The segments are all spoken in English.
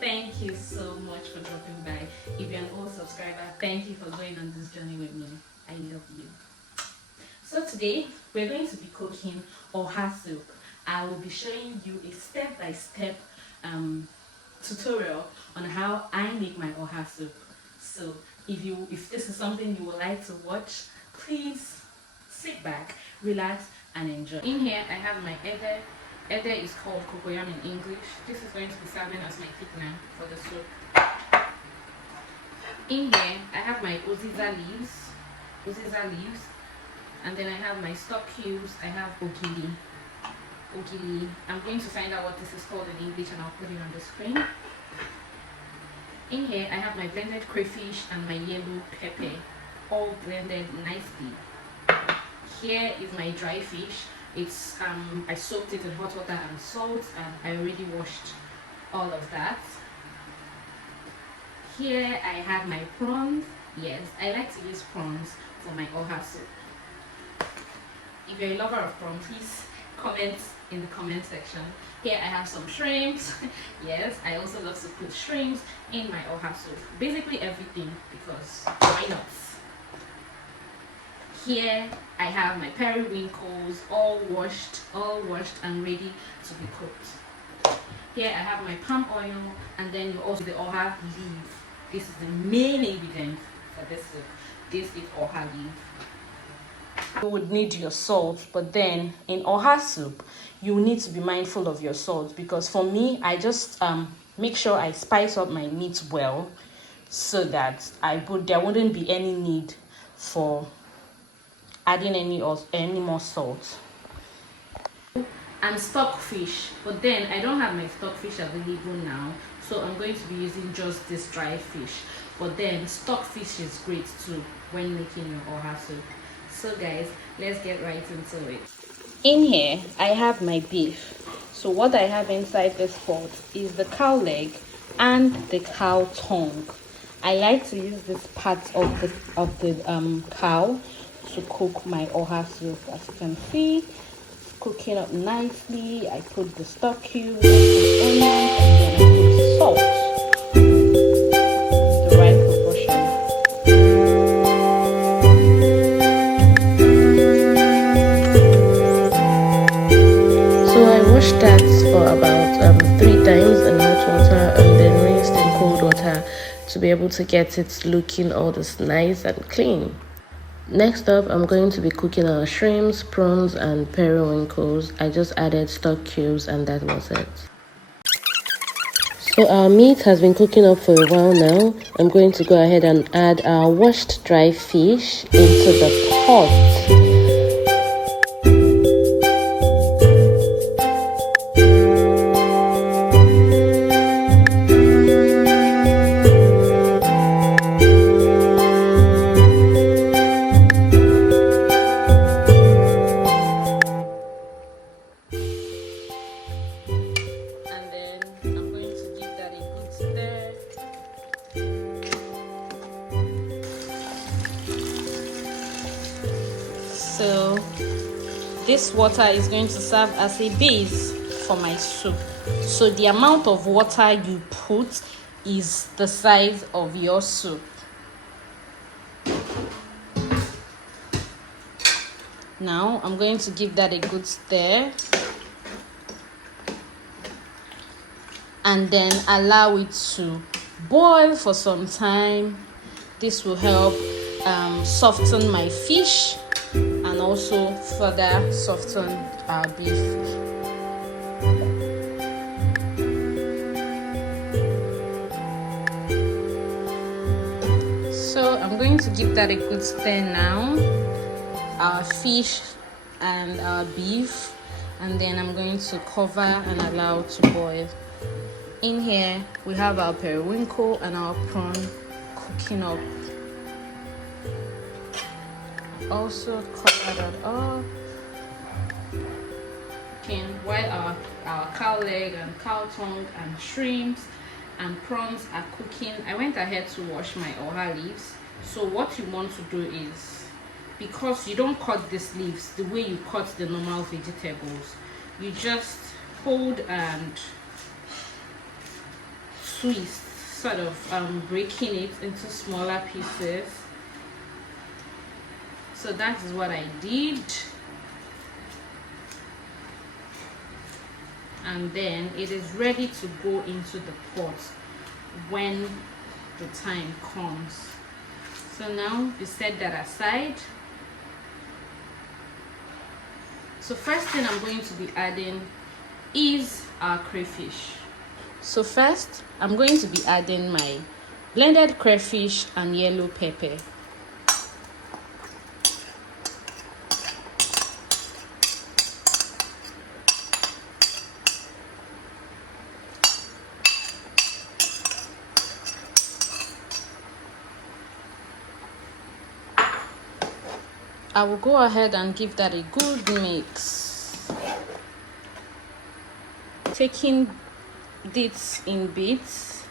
Thank you so much for dropping by. If you're an old subscriber, thank you for going on this journey with me. I love you. So today we're going to be cooking oha soup. I will be showing you a step-by-step tutorial on how I make my oha soup. So if this is something you would like to watch, please sit back, relax, and enjoy. In here I have my ede. Ede is called cocoyam in English. This is going to be serving as my thickener for the soup. In here I have my uziza leaves, and then I have my stock cubes. I have ogili. I'm going to find out what this is called in English and I'll put it on the screen. In here I have my blended crayfish and my yellow pepper, all blended nicely. Here is my dry fish. It's I soaked it in hot water and salt, and I already washed all of that. Here I have my prawns. Yes, I like to use prawns for my oha soup. If you're a lover of prawns, please comment in the comment section. Here I have some shrimps. Yes, I also love to put shrimps in my oha soup. Basically everything, because why not? Here I have my periwinkles, all washed and ready to be cooked. Here I have my palm oil, and then you also the oha leaf. This is the main ingredient for this soup. This is oha leaf. You would need your salt, but then in oha soup you need to be mindful of your salt, because for me I just make sure I spice up my meat well, so that there wouldn't be any need for adding any more salt. And stockfish, but then I don't have my stockfish available now, so I'm going to be using just this dry fish. But then stockfish is great too when making your oha soup. So guys, let's get right into it. In here I have my beef. So what I have inside this pot is the cow leg and the cow tongue. I like to use this part of the cow to cook my oha soup. As you can see, it's cooking up nicely. I put the stock cubes, I put onions, and then I put salt, the right proportion. So I washed that for about 3 times in hot water, and then rinsed in cold water to be able to get it looking all this nice and clean. Next up, I'm going to be cooking our shrimps, prawns, and periwinkles. I just added stock cubes and that was it. So our meat has been cooking up for a while now. I'm going to go ahead and add our washed dry fish into the pot. So this water is going to serve as a base for my soup. So the amount of water you put is the size of your soup. Now I'm going to give that a good stir and then allow it to boil for some time. This will help soften my fish and also further soften our beef. So I'm going to give that a good stir now, our fish and our beef, and then I'm going to cover and allow to boil. In here we have our periwinkle and our prawn cooking up. Also cover that up. While our cow leg and cow tongue and shrimps and prawns are cooking, I went ahead to wash my oha leaves. So what you want to do is, because you don't cut these leaves the way you cut the normal vegetables, you just hold and twist, sort of breaking it into smaller pieces. So that is what I did. And then it is ready to go into the pot when the time comes. So now we set that aside. So first thing I'm going to be adding is our crayfish. So first I'm going to be adding my blended crayfish and yellow pepper. I will go ahead and give that a good mix. Taking this in bits.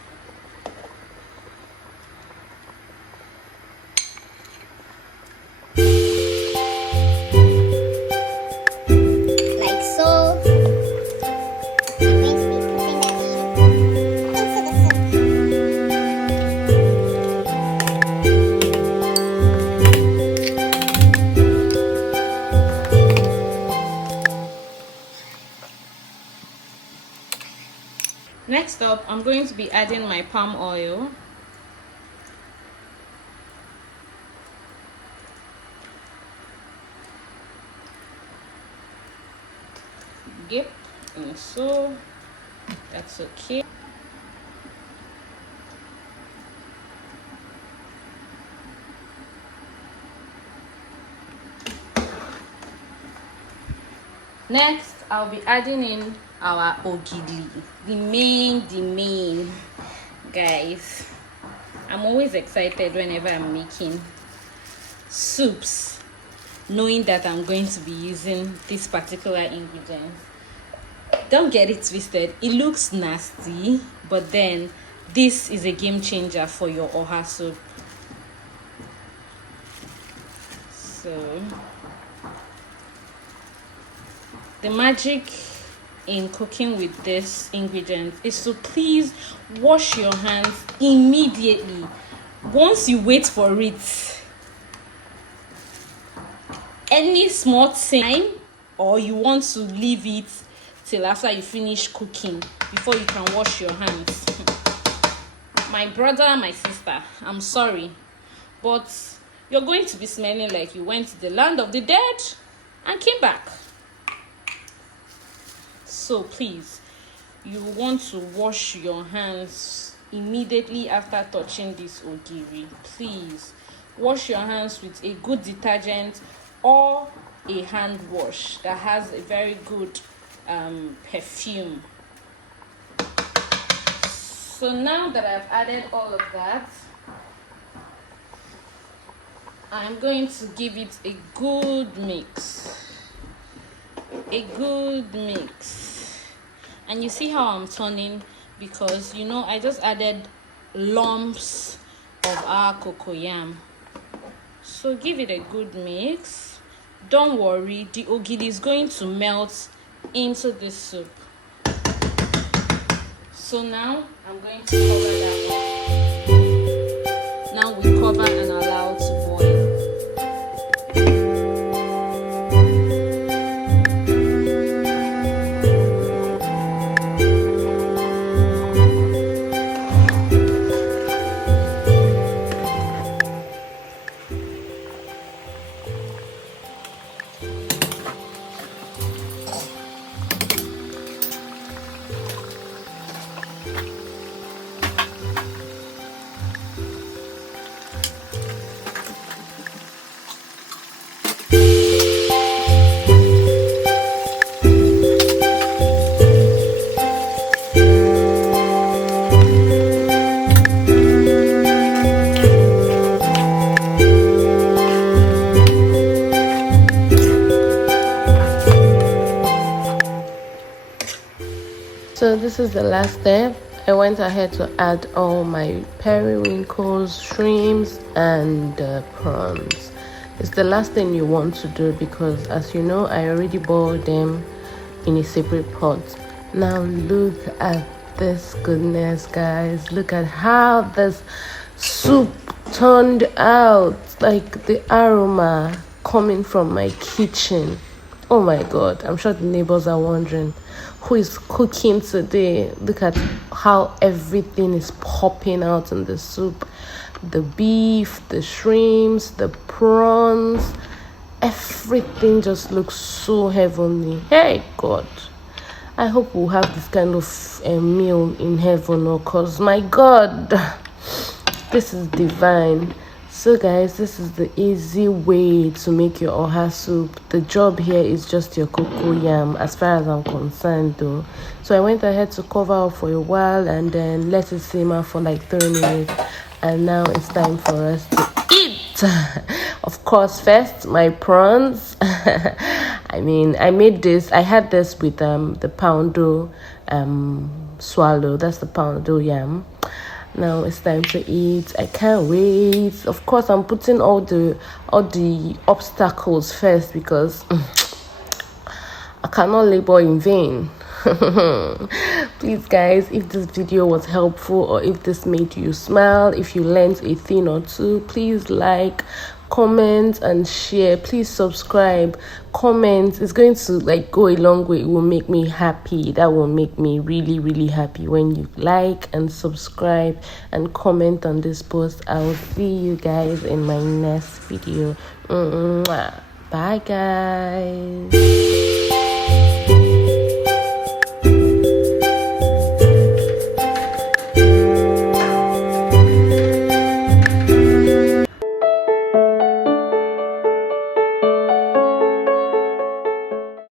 Like so. I'm going to be putting that into the soup. Next up, I'm going to be adding my palm oil. Yep, and so that's okay. Next, I'll be adding in our ogidi, the main guys. I'm always excited whenever I'm making soups, knowing that I'm going to be using this particular ingredient. Don't get it twisted, it looks nasty, but then this is a game changer for your oha soup. So the magic in cooking with this ingredient is to please wash your hands immediately. Once you wait for it, any small time, or you want to leave it till after you finish cooking before you can wash your hands. My brother, my sister, I'm sorry, but you're going to be smelling like you went to the land of the dead and came back. So please, you want to wash your hands immediately after touching this ogiri. Please wash your hands with a good detergent or a hand wash that has a very good perfume. So now that I've added all of that, I'm going to give it a good mix. And you see how I'm turning, because you know I just added lumps of our cocoyam. So give it a good mix. Don't worry, the ogidi is going to melt into this soup. So now I'm going to cover that one. Now we cover and allow to boil. So this is the last step. I went ahead to add all my periwinkles, shrimps, and prawns. It's the last thing you want to do because, as you know, I already boiled them in a separate pot. Now look at this goodness, guys. Look at how this soup turned out. Like the aroma coming from my kitchen. Oh my god, I'm sure the neighbors are wondering who is cooking today. Look at how everything is popping out in the soup. The beef, the shrimps, the prawns, everything just looks so heavenly. Hey god, I hope we'll have this kind of meal in heaven, because my god, this is divine. So guys, this is the easy way to make your oha soup. The job here is just your cocoa yam as far as I'm concerned though. So I went ahead to cover up for a while and then let it simmer for like 3 minutes, and now it's time for us to eat. Of course, first my prawns. I mean, I had this with the poundo swallow. That's the poundo yam. Now it's time to eat. I can't wait. Of course, I'm putting all the obstacles first because I cannot labor in vain. Please guys, if this video was helpful or if this made you smile, if you learned a thing or two, please like, comment and share. Please subscribe, comment. It's going to like go a long way. It will make me happy. That will make me really, really happy when you like and subscribe and comment on this post. I will see you guys in my next video. Bye guys.